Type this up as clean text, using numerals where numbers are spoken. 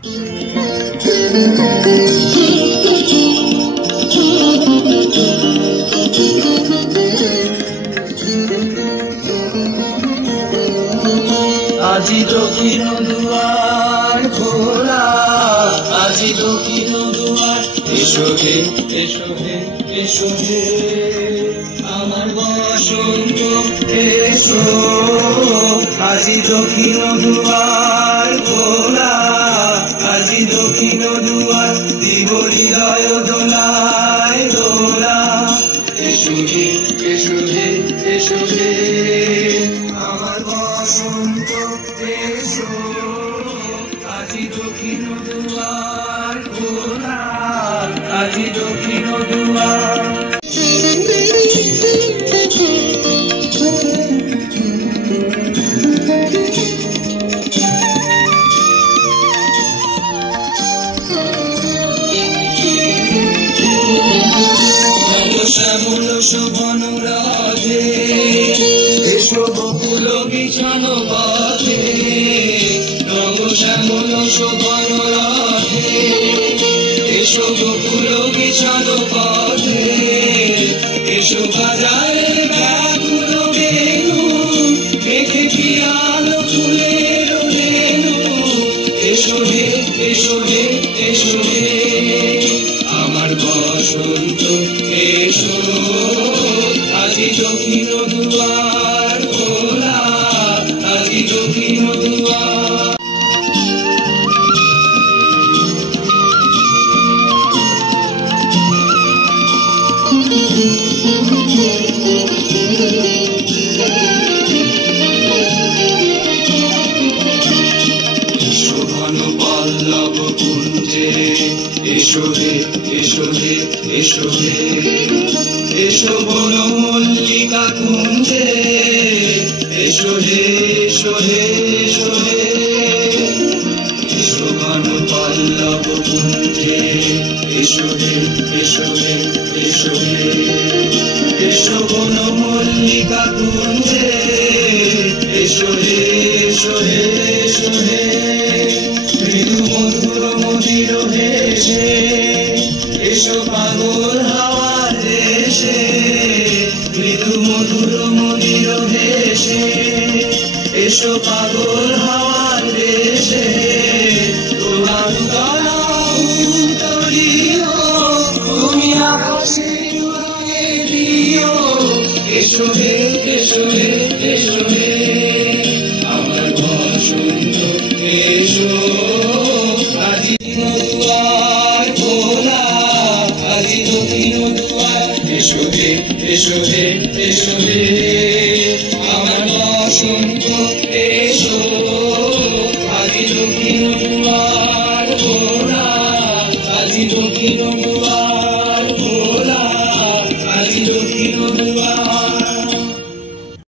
আজি দক্ষিণ দুয়ার খোলা, আজি দক্ষিণ দুয়ার, এসো হে এসো হে এসো হে আমার বসন্ত এসো। আজি দক্ষিণ দুয়ার খোলা, আজি দক্ষিণ দুয়ার, দিব হৃদয় দোলায় দোলা। এসো হে এসো হে এসো হে আমার বসন্ত এসো। আজি দক্ষিণ দুয়ার খোলা, আজি দক্ষিণ দুয়ার। শ্যামল শোভন রাধে, এসো বকুল বিছান পথে। রঙ শ্যামল শোভন রাধে, এসো বকুল বিছান পথে। এসো বাজারে ব্যাকুল বেণু, মেঘে পিয়াল ফুলের রেণু। এসো হে এসো হে এসো হে আমার বসন্ত এসো। আজি দক্ষিণ দুয়ার খোলা, আজি দক্ষিণ দুয়ার। শোভন পল্লব কুঞ্জে, এসো হে এসো হে এসো হে এসো বন মল্লিকা কুঞ্জে। এসো হে এসো হে এসো হে শোভন পল্লব কুঞ্জে। এসো হে এসো হে এসো হে এসো বন মল্লিকা কুঞ্জে। এসো হে এসো হে এসো হে মৃদু মধুর মদির হেসে। এসো পাগল হাওয়ার দেশে, মৃদু মধুর মদির হেসে। এসো পাগল হাওয়ার দেশে তোমার গলা উতরিও, তুমি আকাশে উড়িয়ে দিও। এসো হে এসো হে এসো হে আমার বসন্ত এসো। আজি দুয়ার খোলা, আজি দক্ষিণ দুয়ার, এসো হে এসো হে এসো হে আমার বসন্ত এসো। আজি দক্ষিণ দুয়ার খোলা, আজি দক্ষিণ দুয়ার।